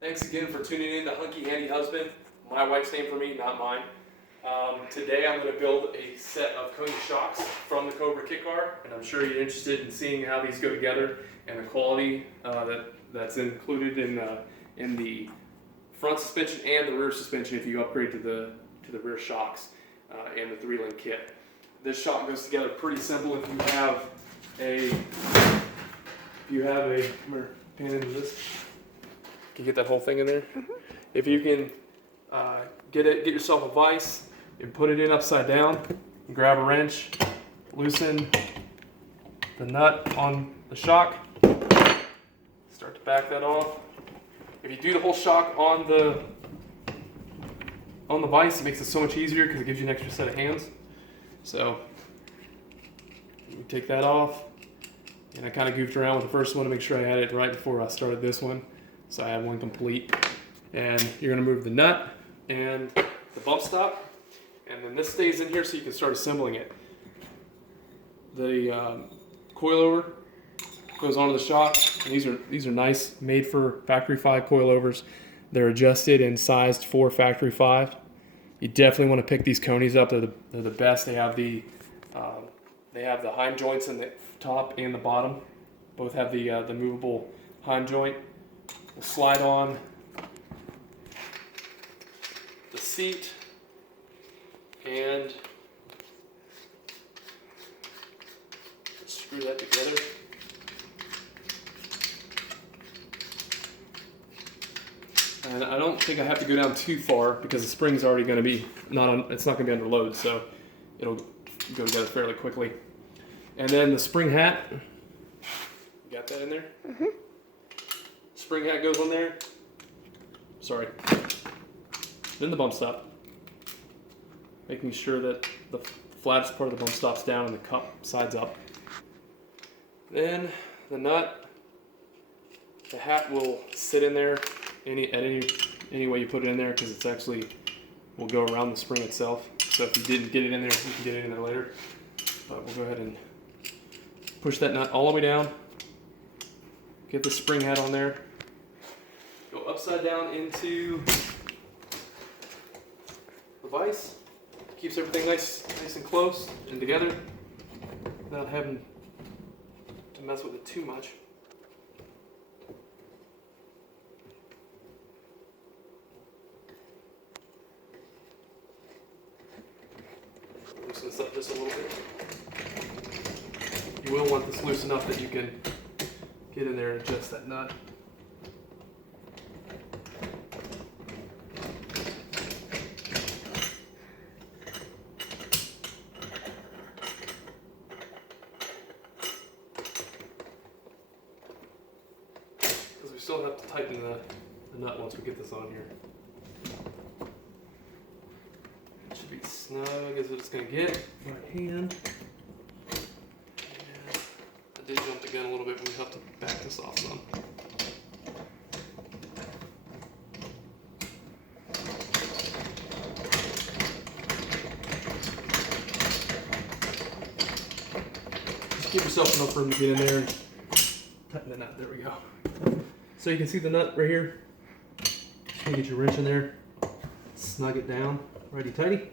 Thanks again for tuning in to Hunky Handy Husband. My wife's name for me, not mine. Today I'm going to build a set of Koni shocks from the Cobra kit car, and I'm sure you're interested in seeing how these go together and the quality that's included in the front suspension and the rear suspension if you upgrade to the rear shocks and the 3-link kit. This shock goes together pretty simple if you have a come here, pan into this. Can you get that whole thing in there? Mm-hmm. If you can get yourself a vise and put it in upside down, grab a wrench, loosen the nut on the shock, start to back that off. If you do the whole shock on the vise, it makes it so much easier because it gives you an extra set of hands. So you take that off, and I kind of goofed around with the first one to make sure I had it right before I started this one. So I have one complete. And you're going to move the nut and the bump stop, and then this stays in here so you can start assembling it. The coilover goes onto the shock, and these are nice, made for factory 5 coilovers. They're adjusted and sized for factory 5. You definitely want to pick these Konis up. They're the best. They have the Heim joints in the top and the bottom. Both have the movable Heim joint. We'll slide on the seat and screw that together. And I don't think I have to go down too far because the spring's already going to be it's not going to be under load, so it'll go together fairly quickly. And then the spring hat, you got that in there? Mm-hmm. Spring hat goes on there. Sorry. Then the bump stop. Making sure that the flattest part of the bump stop's down and the cup side's up. Then the nut. The hat will sit in there any way you put it in there because it's actually will go around the spring itself. So if you didn't get it in there, you can get it in there later. But we'll go ahead and push that nut all the way down. Get the spring hat on there. Go upside down into the vise. Keeps everything nice and close and together without having to mess with it too much. Loosen this up just a little bit. You will want this loose enough that you can get in there and adjust that nut. Because we still have to tighten the nut once we get this on here. It should be snug as it's going to get. Right hand. I did jump the gun a little bit, but we have to back this off some. Just give yourself enough room to get in there and tighten the nut. There we go. So you can see the nut right here. Just gonna get your wrench in there, snug it down, righty tighty.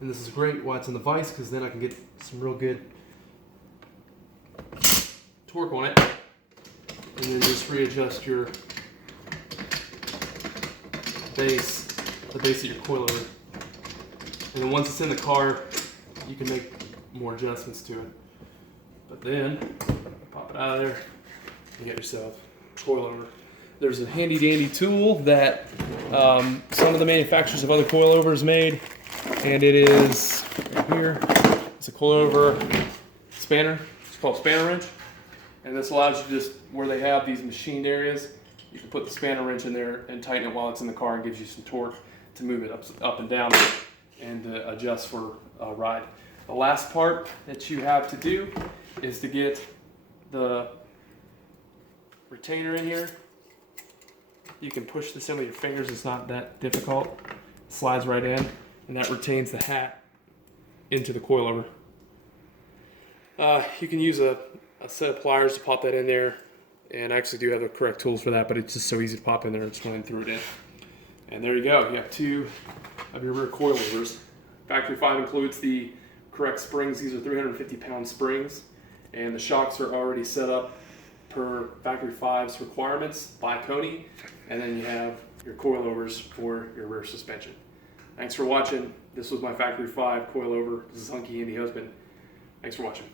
And this is great while it's in the vise because then I can get some real good torque on it. And then just readjust your base, the base of your coilover. And then once it's in the car, you can make more adjustments to it. But then, pop it out of there, and get yourself a coilover. There's a handy dandy tool that some of the manufacturers of other coilovers made. And it is right here. It's a coilover spanner. It's called a spanner wrench. And this allows you just, where they have these machined areas, you can put the spanner wrench in there and tighten it while it's in the car and gives you some torque to move it up and down and adjust for a ride. The last part that you have to do is to get the retainer in here. You can push this in with your fingers. It's not that difficult. It slides right in. And that retains the hat into the coilover. You can use a set of pliers to pop that in there. And I actually do have the correct tools for that, but it's just so easy to pop in there and just go ahead and throw it in. And there you go. You have 2 of your rear coilovers. Factory 5 includes the correct springs. These are 350-pound springs, and the shocks are already set up per Factory 5's requirements by Koni. And then you have your coilovers for your rear suspension. Thanks for watching. This was my Factory 5 coilover. This is Hunky Andy Husband. Thanks for watching.